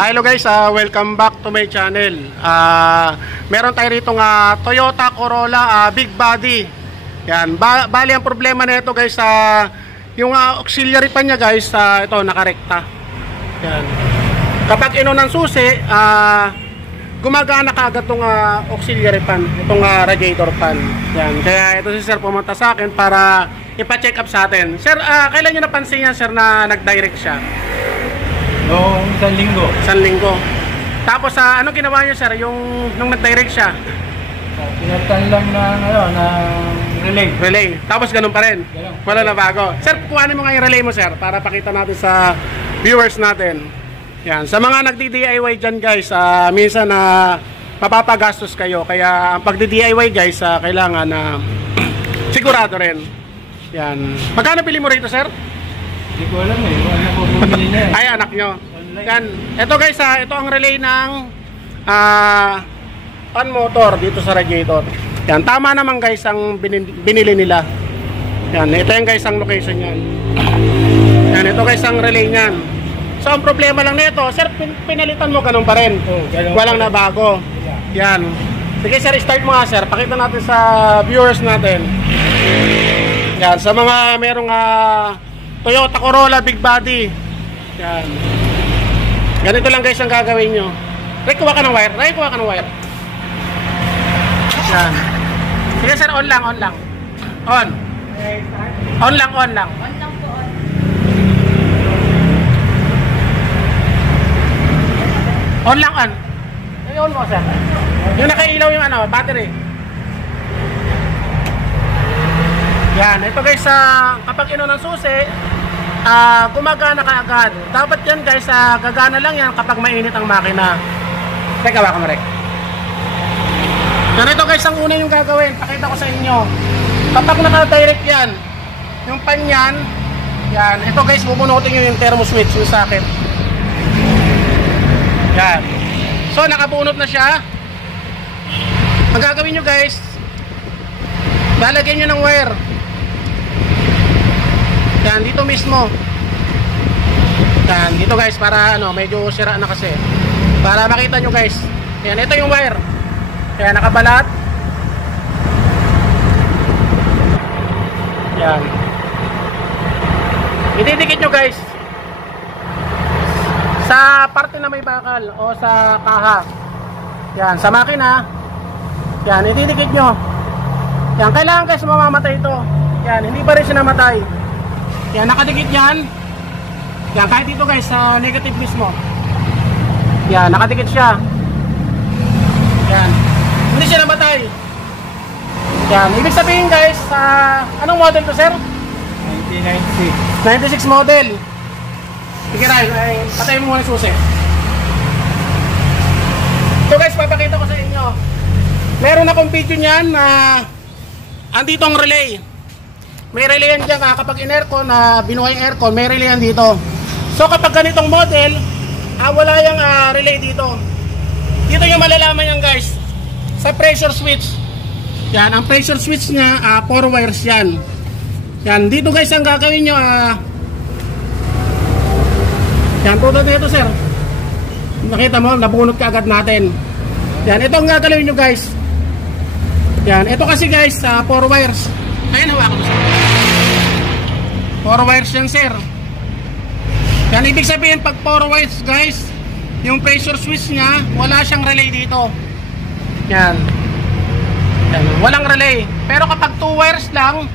Hello guys, welcome back to my channel. Meron tayo rito Toyota Corolla big body. Yan, bali ang problema nito guys, yung auxiliary pan niya guys, ito nakarekta. Yan. Kapag ino ng susi, gumagana kaagad tong auxiliary pan, itong radiator pan. Yan, kaya ito si sir pumunta sa akin para ipa-check up sa atin. Sir, kailan niyo napansin yan sir na nag-direct siya? Noong isang linggo. Isang linggo. Tapos ano ginawa niyo sir nung nag-direct siya? Pinalitan lang na relay. Relay. Tapos ganun pa rin. Ganun. Wala na bago. Sir, kuhanin mo nga yung relay mo sir para pakita natin sa viewers natin. Yan, sa mga nagdi-DIY diyan guys, minsan mapapagastos kayo. Kaya ang pagdi-DIY guys, kailangan sigurado rin. Yan. Magkano bili mo rito sir? Hindi ko alam eh. Ano po bumili niya eh. Ay, anak nyo. Yan. Ito guys, ito ang relay ng pan motor dito sa radiator. Yan, tama naman guys ang binili nila. Yan, ito yung guys ang location yan. Yan, ito guys ang relay niyan. So, ang problema lang nito, sir, pinalitan mo ganun pa rin. Walang nabago. Yan. Sige sir, start mo nga sir. Pakita natin sa viewers natin. Yan, sa mga merong Toyota Corolla big body. Yan. Ganito lang guys ang gagawin nyo. Ray, kuha ka ng wire. Ray, kuha ka ng wire. Yan. Sige sir, on lang, on lang. On. On lang, on lang. On lang po, on. On lang, on. Ay, on mo sir. Yung nakailaw yung battery. Yan, ito guys, kapag ino ng susi, gumagana ka agad. Dapat yan guys, gagana lang yan kapag mainit ang makina. Teka, baka marek. Ganito guys, ang una yung gagawin, pakita ko sa inyo. Kapag naka-direct yan, yung pan yan, yan, ito guys, bubunutin nyo yung thermo switch, yung socket. Yan. So, nakabunot na siya. Ang gagawin nyo guys, lalagyan nyo ng wire. Yan, dito mismo. Yan, dito guys, para medyo sira na kasi. Para makita nyo guys. Yan, ito yung wire. Yan, nakabalat. Yan. Ididikit nyo guys sa parte na may bakal o sa kaha. Yan, sa makina. Yan, ididikit nyo. Yan, kailangan guys mamamatay ito. Yan, hindi pa rin siya namatay. Yan, nakadikit yan. Yan, kahit dito guys, sa negative mismo. Yan, nakadikit siya. Yan. Hindi siya namatay. Yan, ibig sabihin guys, anong model to sir? 1996. 96 model. Sige Ryan, patayin mo muna yung susi. So guys, papakita ko sa inyo. Meron akong video niyan na andito ang relay. May relay yan dyan kapag in-aircon binuhay aircon, may relay yan dito. So kapag ganitong model, wala yung relay dito. Dito yung malalaman yan guys, sa pressure switch. Yan, ang pressure switch niya, 4 wires yan. Yan, dito guys ang gagawin nyo, yan, tulad nito sir. Nakita mo, nabunot ka agad natin. Yan, ito ang gagawin nyo guys. Yan, ito kasi guys, 4 wires. Ayan, hawakan mo sir. 4 wires yan sir. Yan, ibig sabihin pag 4 wires guys, yung pressure switch nya, wala siyang relay dito. Yan. Yan, walang relay. Pero kapag 2 wires lang,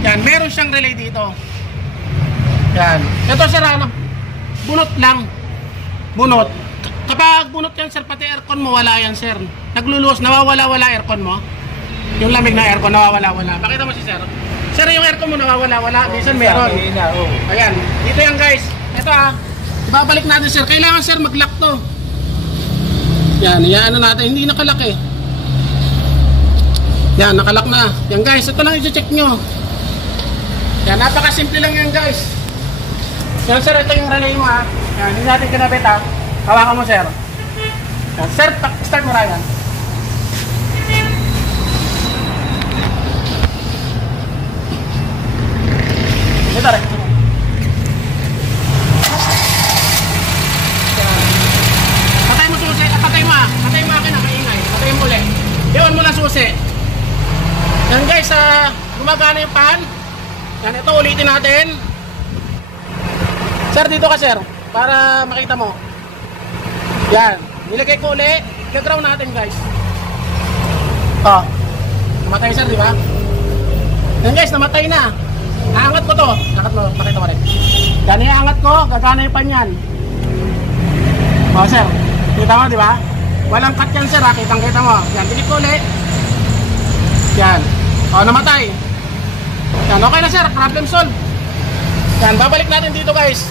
yan, meron siyang relay dito. Yan. Ito sir, bunot lang. Bunot. Kapag bunot yan sir, pati aircon mo, wala yan sir. Nagluluwas, nawawala-wala aircon mo. Yung lamig na aircon, nawawala-wala. Pakita mo si sir. Sir, yung aircon mo nawawala-wala. Minsan meron. Ayan. Dito yan guys. Ito ibabalik natin sir. Kailangan sir mag-lock to. Yan. Yan natin. Hindi nakalock eh. Yan. Nakalock na. Yan guys. Ito lang i-check nyo. Yan. Napakasimple lang yan guys. Yan sir. Ito yung relay mo Yan. Hindi natin kinabit Hawakan mo sir. Yan. Sir, start mo Ryan. Ito rin. susi. Yan guys, gumagana yung pan. Yan, ito ulitin natin. Sir, dito ka sir, para makita mo. Yan, nilagay ko ulit. Gaground natin guys. Oh, namatay sir, di ba? Yan guys, namatay na. Aangat ko to. Angat mo, pakita mo rin. Yan, iangat ko, gagana yung pan yan. Oh sir, kita mo di ba? Walang cut yan sir, kitang-kita mo. Yan, dilit ko ulit. Yan. O, namatay. Yan, okay na sir, problem solved. Yan, babalik natin dito guys.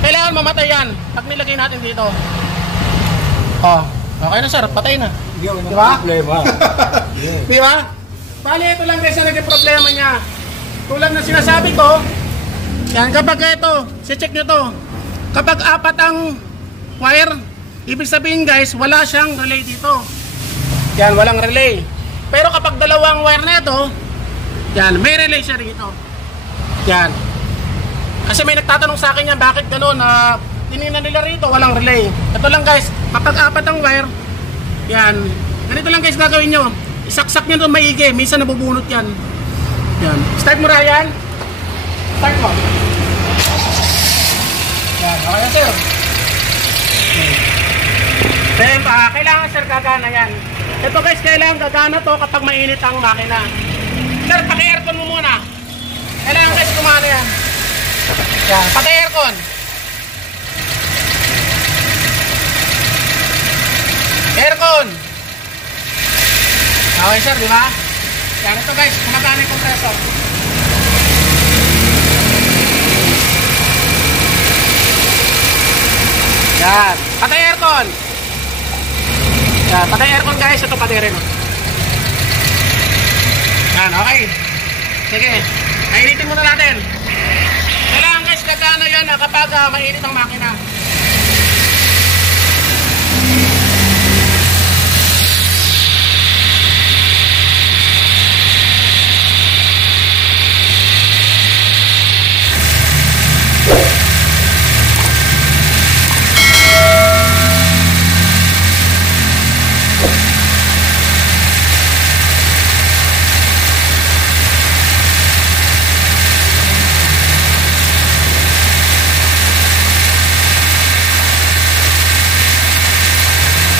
Kailangan mamatay yan pag nilagay natin dito. O, okay na sir, patay na. Diba? Problema. Diba? Bali, ito lang guys na naging problema niya. Tulad na sinasabi ko, yan, kapag ito, si-check nyo to. Kapag apat ang wire, ibig sabihin guys, wala siyang relay dito. Yan, walang relay. Pero kapag dalawang wire na ito, yan, may relay siya dito. Yan. Kasi may nagtatanong sa akin yan, bakit gano'n na tinignan nila rito, walang relay. Ito lang guys, kapag apat ang wire, yan, ganito lang guys gagawin nyo. Isaksak nyo ito maigi, minsan nabubunot yan. Yan. Start mo Ryan. Start mo. Yan, okay na sir. Then, kailangan sir gagana yan. Ito guys, kailangan gagana to kapag mainit ang makina. Sir, paki-aircon mo muna. Kailangan guys kumana yan. Yan, paki-aircon. Aircon. Okay sir, di ba? Yan, ito guys, kumagana yung compressor. Yan, patay aircon. Yan, patay aircon guys, ito patay rin. Yan, okay. Sige, mainitin muna natin. Kailangan guys, gagana yan kapag mainit ang makina.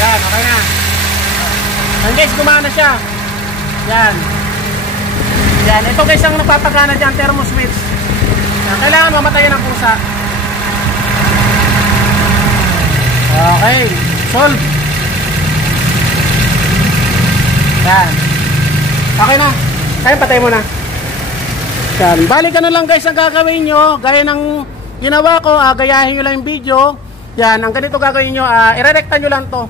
Yan, okay na. Yan guys, gumana siya. Yan. Yan, ito guys ang napapagana dyan, thermo switch. Yan, kailangan mamatayin ang pusa. Okay, solve. Yan. Okay na. Kaya patay mo na. Yan, balik ka na lang guys ang gagawin nyo. Gaya ng ginawa ko, gayahin nyo lang yung video. Yan, ang ganito gagawin nyo, irerekta nyo lang to.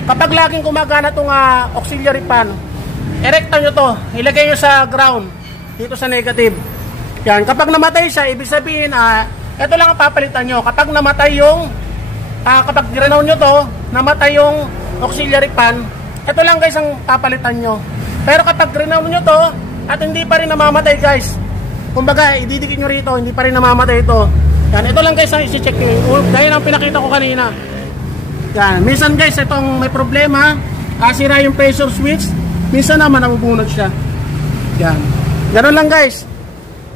Kapag laging gumagana itong auxiliary pan, erekta nyo to, ilagay nyo sa ground, dito sa negative. Yan, kapag namatay siya, ibig sabihin, ito lang ang papalitan nyo. Kapag namatay yung, kapag granown nyo to, namatay yung auxiliary pan, ito lang guys ang papalitan nyo. Pero kapag granown nyo to, at hindi pa rin namamatay guys, kumbaga, ididikit nyo rito, hindi pa rin namamatay ito. Yan, ito lang guys ang isi-check nyo. Gaya ng pinakita ko kanina. Yan, minsan guys itong may problema, sira yung pressure switch, minsan naman nabubunot siya. Yan, ganoon lang guys.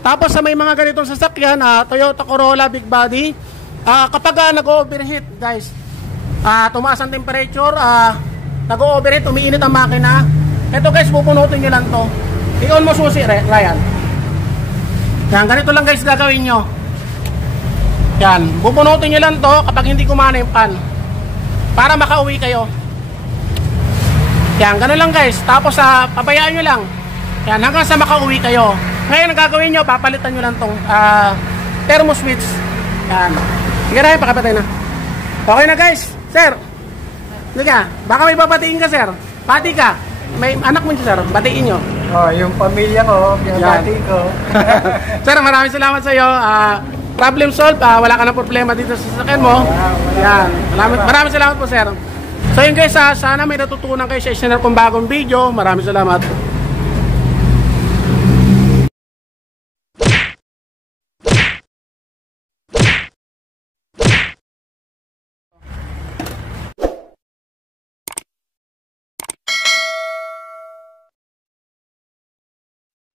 Tapos sa may mga ganitong sasakyan, Toyota Corolla big body, kapag nag-overheat guys, tumaas ang temperature, nag-overheat, umiinit ang makina, ito guys pupunutin nyo lang to. I-on mo susi Ryan. Yan, ganito lang guys gagawin nyo. Yan, pupunutin nyo lang to kapag hindi kumana yung pan, para makauwi kayo. Yan, ganun lang guys. Tapos pabayaan nyo lang. Yan, hanggang sa makauwi kayo. Ngayon ang gagawin nyo, papalitan nyo lang tong thermo switch. Yan. Sige na, pakapatay na. Okay na guys. Sir, hindi ka, baka may babatiin ka sir. Pati ka. May anak mo sir, batiin nyo. Oh, yung pamilya ko, yung dati ko. Sir, maraming salamat sa iyo. Problem solved, wala ka na problema dito sa sasakyan mo. Yan. Maraming salamat po sir. So yun guys, sana may natutunan kayo sa channel kong bagong video. Maraming salamat.